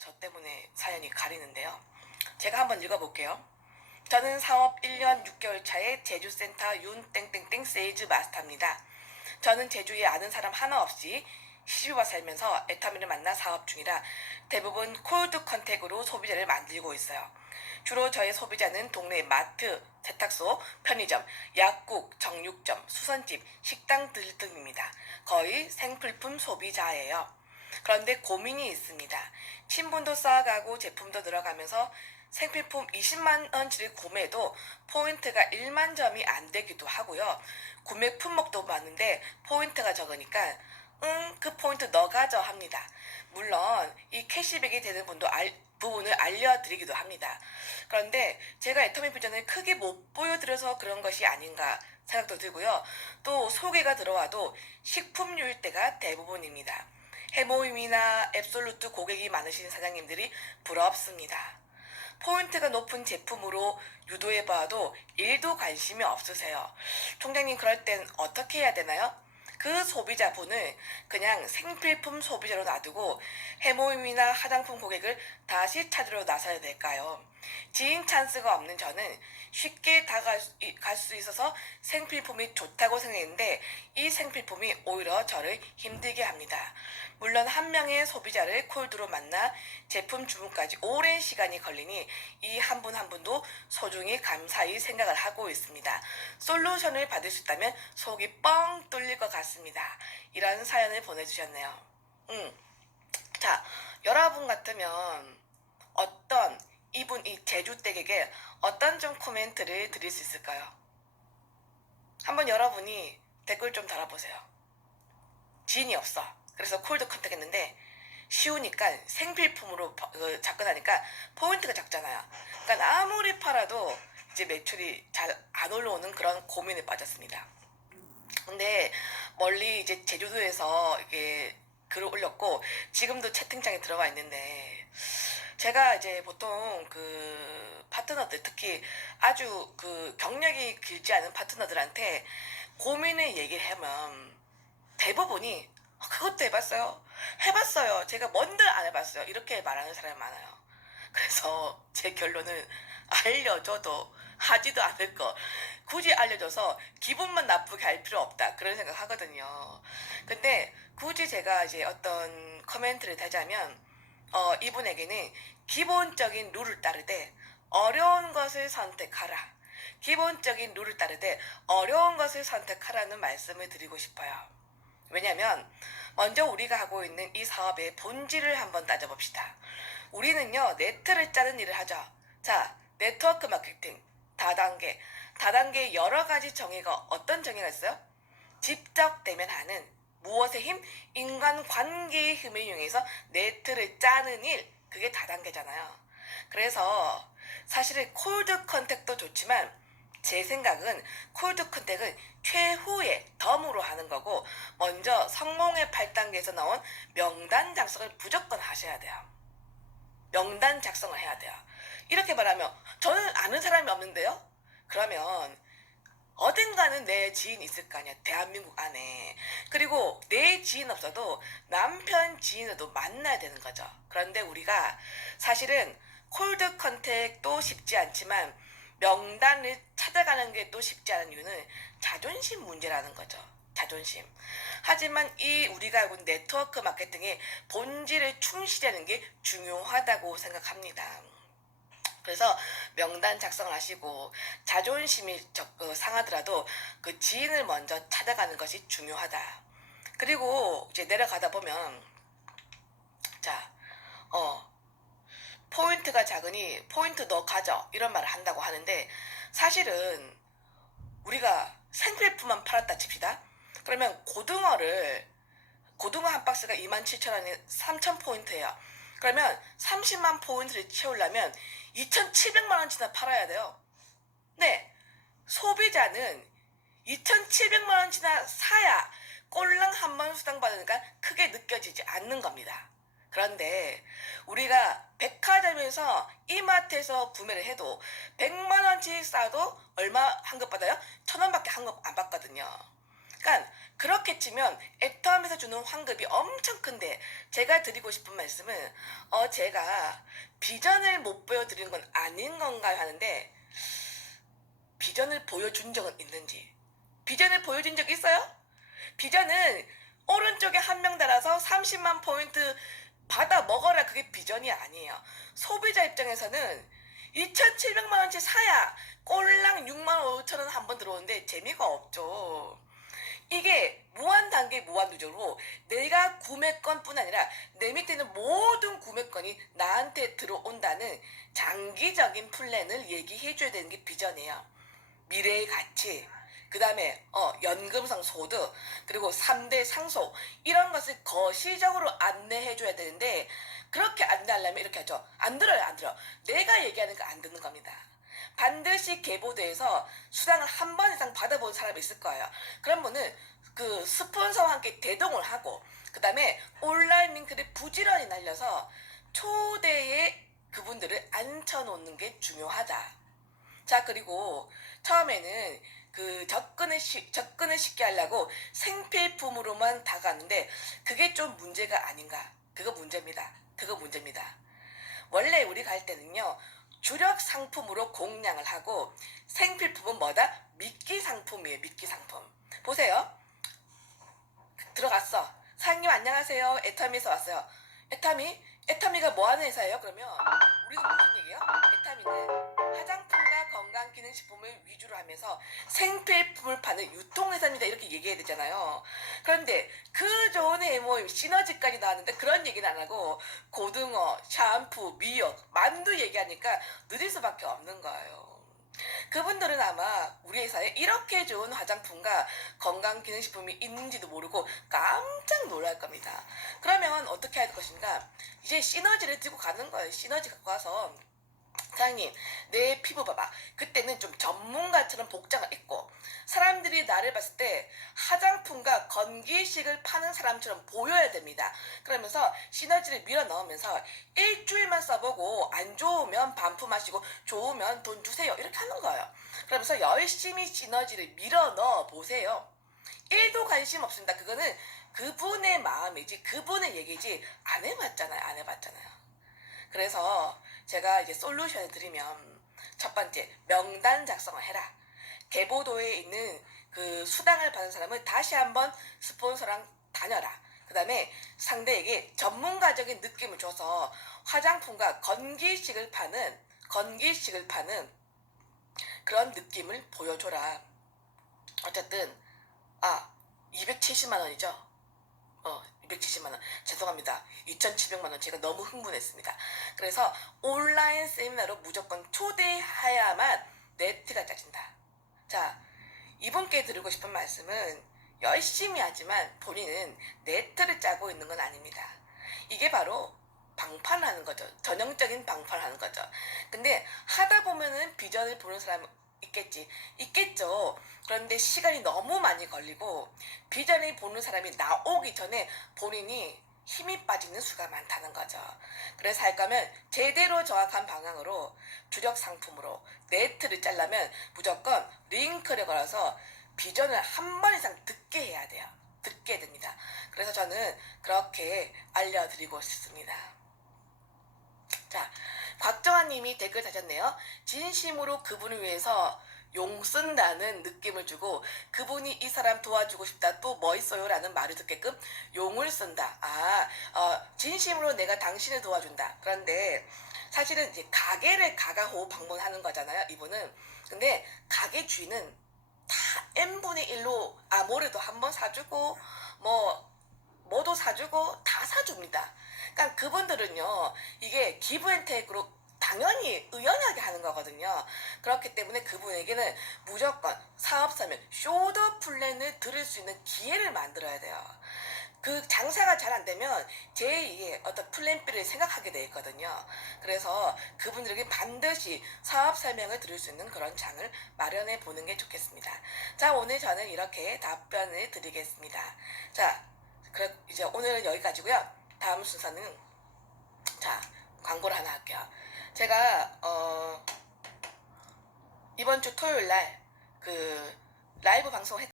저 때문에 사연이 가리는데요. 제가 한번 읽어볼게요. 저는 사업 1년 6개월 차의 제주센터 윤땡땡땡 세일즈 마스터입니다. 저는 제주에 아는 사람 하나 없이 시집와 살면서 애터미를 만나 사업 중이라 대부분 콜드 컨택으로 소비자를 만들고 있어요. 주로 저의 소비자는 동네 마트, 세탁소, 편의점, 약국, 정육점, 수선집, 식당 등입니다. 거의 생필품 소비자예요. 그런데 고민이 있습니다. 친분도 쌓아가고 제품도 늘어가면서 생필품 20만 원치를 구매해도 포인트가 1만 점이 안 되기도 하고요. 구매 품목도 많은데 포인트가 적으니까 그 포인트 너 가져 합니다. 물론 이 캐시백이 되는 부분을 알려드리기도 합니다. 그런데 제가 애터미 비전을 크게 못 보여드려서 그런 것이 아닌가 생각도 들고요. 또 소개가 들어와도 식품류일 때가 대부분입니다. 해모임이나 앱솔루트 고객이 많으신 사장님들이 부럽습니다. 포인트가 높은 제품으로 유도해봐도 1도 관심이 없으세요. 총장님 그럴 땐 어떻게 해야 되나요? 그 소비자분을 그냥 생필품 소비자로 놔두고 해모임이나 화장품 고객을 다시 찾으러 나서야 될까요? 지인 찬스가 없는 저는 쉽게 다가갈 수 있어서 생필품이 좋다고 생각했는데 이 생필품이 오히려 저를 힘들게 합니다. 물론 한 명의 소비자를 콜드로 만나 제품 주문까지 오랜 시간이 걸리니 이 한 분 한 분도 소중히 감사히 생각을 하고 있습니다. 솔루션을 받을 수 있다면 속이 뻥 뚫릴 것 같습니다. 이런 사연을 보내주셨네요. 자, 여러분 같으면 어떤 이 제주댁에게 어떤 좀 코멘트를 드릴 수 있을까요? 한번 여러분이 댓글 좀 달아보세요. 지인이 없어. 그래서 콜드 컨택 했는데 쉬우니까 생필품으로 접근하니까 포인트가 작잖아요. 그러니까 아무리 팔아도 이제 매출이 잘 안 올라오는 그런 고민에 빠졌습니다. 근데 멀리 이제 제주도에서 이게 글을 올렸고 지금도 채팅창에 들어가 있는데 제가 이제 보통 그 파트너들 특히 아주 그 경력이 길지 않은 파트너들한테 고민을 얘기를 하면 대부분이 그것도 해봤어요. 해봤어요. 제가 뭔들 안 해봤어요. 이렇게 말하는 사람이 많아요. 그래서 제 결론은 알려줘도 하지도 않을 거. 굳이 알려줘서 기분만 나쁘게 할 필요 없다. 그런 생각 하거든요. 근데 굳이 제가 이제 어떤 커멘트를 하자면, 이분에게는 기본적인 룰을 따르되 어려운 것을 선택하라. 기본적인 룰을 따르되 어려운 것을 선택하라는 말씀을 드리고 싶어요. 왜냐면 먼저 우리가 하고 있는 이 사업의 본질을 한번 따져봅시다. 우리는요 네트를 짜는 일을 하죠. 자, 네트워크 마케팅 다단계 여러 가지 정의가 어떤 정의가 있어요? 직접 대면하는 무엇의 힘? 인간관계의 힘을 이용해서 네트를 짜는 일, 그게 다단계잖아요. 그래서 사실은 콜드 컨택도 좋지만 제 생각은 콜드 컨택은 최후의 덤으로 하는 거고 먼저 성공의 8단계에서 나온 명단 작성을 무조건 하셔야 돼요. 명단 작성을 해야 돼요. 이렇게 말하면 저는 아는 사람이 없는데요? 그러면 어딘가는 내 지인이 있을 거 아니야. 대한민국 안에. 그리고 내 지인 없어도 남편 지인도 만나야 되는 거죠. 그런데 우리가 사실은 콜드 컨택도 쉽지 않지만 명단을 찾아가는 게 또 쉽지 않은 이유는 자존심 문제라는 거죠. 자존심. 하지만 이 우리가 알고 있는 네트워크 마케팅의 본질을 충실하는 게 중요하다고 생각합니다. 그래서 명단 작성을 하시고 자존심이 상하더라도 그 지인을 먼저 찾아가는 것이 중요하다. 그리고 이제 내려가다 보면 자, 포인트가 작으니 포인트 너 가져 이런 말을 한다고 하는데 사실은 우리가 생필품만 팔았다 칩시다. 그러면 고등어 한 박스가 27,000원에 3,000포인트예요. 그러면 30만 포인트를 채우려면 2,700만원치나 팔아야 돼요. 네, 소비자는 2,700만원치나 사야 꼴랑 한 번 수당받으니까 크게 느껴지지 않는 겁니다. 그런데 우리가 백화점에서 이마트에서 구매를 해도 100만원치 싸도 얼마 환급받아요? 1,000원밖에 환급 안 받거든요. 그러니까 그렇게 치면 애터미에서 주는 환급이 엄청 큰데 제가 드리고 싶은 말씀은 제가 비전을 못 보여드리는 건 아닌 건가요 하는데 비전을 보여준 적은 있는지 비전을 보여준 적 있어요? 비전은 오른쪽에 한 명 달아서 30만 포인트 받아 먹어라 그게 비전이 아니에요. 소비자 입장에서는 2,700만 원치 사야 꼴랑 6만 5천 원 한 번 들어오는데 재미가 없죠. 이게 무한 단계 무한 누적으로 내가 구매권뿐 아니라 내 밑에 있는 모든 구매권이 나한테 들어온다는 장기적인 플랜을 얘기해 줘야 되는 게 비전이에요. 미래의 가치, 그 다음에 연금성 소득, 그리고 3대 상속 이런 것을 거시적으로 안내해 줘야 되는데 그렇게 안내하려면 이렇게 하죠. 안 들어요, 안 들어. 내가 얘기하는 거 안 듣는 겁니다. 반드시 계보대에서 수당을 한 번 이상 받아본 사람이 있을 거예요. 그런 분은 그 스폰서와 함께 대동을 하고 그 다음에 온라인 링크를 부지런히 날려서 초대에 그분들을 앉혀놓는 게 중요하다. 자, 그리고 처음에는 그 접근을 쉽게 하려고 생필품으로만 다가갔는데 그게 좀 문제가 아닌가. 그거 문제입니다. 그거 문제입니다. 원래 우리가 할 때는요. 주력 상품으로 공략을 하고 생필품은 뭐다? 미끼 상품이에요. 미끼 상품. 보세요. 들어갔어. 사장님 안녕하세요. 애터미에서 왔어요. 애터미가 뭐 하는 회사예요? 그러면 우리가 무슨 얘기예요? 애터미는 화장품과 건강기능식품을 위주로 하면서 생필품을 파는 유통회사입니다. 이렇게 얘기해야 되잖아요. 그런데 그 좋은 해모 시너지까지 나왔는데 그런 얘기는 안 하고 고등어, 샴푸, 미역, 만두 얘기하니까 늦을 수밖에 없는 거예요. 그분들은 아마 우리 회사에 이렇게 좋은 화장품과 건강기능식품이 있는지도 모르고 깜짝 놀랄 겁니다. 그러면 어떻게 해야 될 것인가? 이제 시너지를 들고 가는 거예요. 시너지 갖고 와서 사장님 내 피부 봐봐. 그때는 좀 전문가처럼 복장을 입고 사람들이 나를 봤을 때 화장품과 건기식을 파는 사람처럼 보여야 됩니다. 그러면서 시너지를 밀어 넣으면서 일주일만 써보고 안 좋으면 반품하시고 좋으면 돈 주세요. 이렇게 하는 거예요. 그러면서 열심히 시너지를 밀어 넣어 보세요. 1도 관심 없습니다. 그거는 그분의 마음이지 그분의 얘기지 안 해봤잖아요. 안 해봤잖아요. 그래서 제가 이제 솔루션을 드리면 첫 번째 명단 작성을 해라. 계보도에 있는 그 수당을 받은 사람은 다시 한번 스폰서랑 다녀라. 그 다음에 상대에게 전문가적인 느낌을 줘서 화장품과 건기식을 파는 그런 느낌을 보여줘라. 어쨌든 270만 원이죠. 270만 원. 죄송합니다. 2,700만 원. 제가 너무 흥분했습니다. 그래서 온라인 세미나로 무조건 초대해야만 네트가 짜진다. 자, 이분께 드리고 싶은 말씀은 열심히 하지만 본인은 네트를 짜고 있는 건 아닙니다. 이게 바로 방판하는 거죠. 전형적인 방판하는 거죠. 근데 하다 보면은 비전을 보는 사람은 있겠죠. 그런데 시간이 너무 많이 걸리고 비전을 보는 사람이 나오기 전에 본인이 힘이 빠지는 수가 많다는 거죠. 그래서 할 거면 제대로 정확한 방향으로 주력 상품으로 네트를 짜려면 무조건 링크를 걸어서 비전을 한 번 이상 듣게 해야 돼요. 듣게 됩니다. 그래서 저는 그렇게 알려드리고 싶습니다. 자, 곽정아님이 댓글 다셨네요. 진심으로 그분을 위해서 용 쓴다는 느낌을 주고 그분이 이 사람 도와주고 싶다 또 뭐 있어요? 라는 말을 듣게끔 용을 쓴다. 진심으로 내가 당신을 도와준다. 그런데 사실은 이제 가게를 가가호 방문하는 거잖아요. 이분은. 근데 가게 주인은 다 n분의 1로 뭐래도 한번 사주고 뭐도 사주고 다 사줍니다. 그러니까 그분들은요 이게 기브앤테이크로 당연히 의연하게 하는 거거든요. 그렇기 때문에 그분에게는 무조건 사업사면 쇼더 플랜을 들을 수 있는 기회를 만들어야 돼요. 그 장사가 잘 안 되면 제2의 어떤 플랜 B를 생각하게 돼 있거든요. 그래서 그분들에게 반드시 사업 설명을 들을 수 있는 그런 장을 마련해 보는 게 좋겠습니다. 자, 오늘 저는 이렇게 답변을 드리겠습니다. 자, 이제 오늘은 여기까지고요. 다음 순서는 자, 광고를 하나 할게요. 제가 이번 주 토요일 날 그 라이브 방송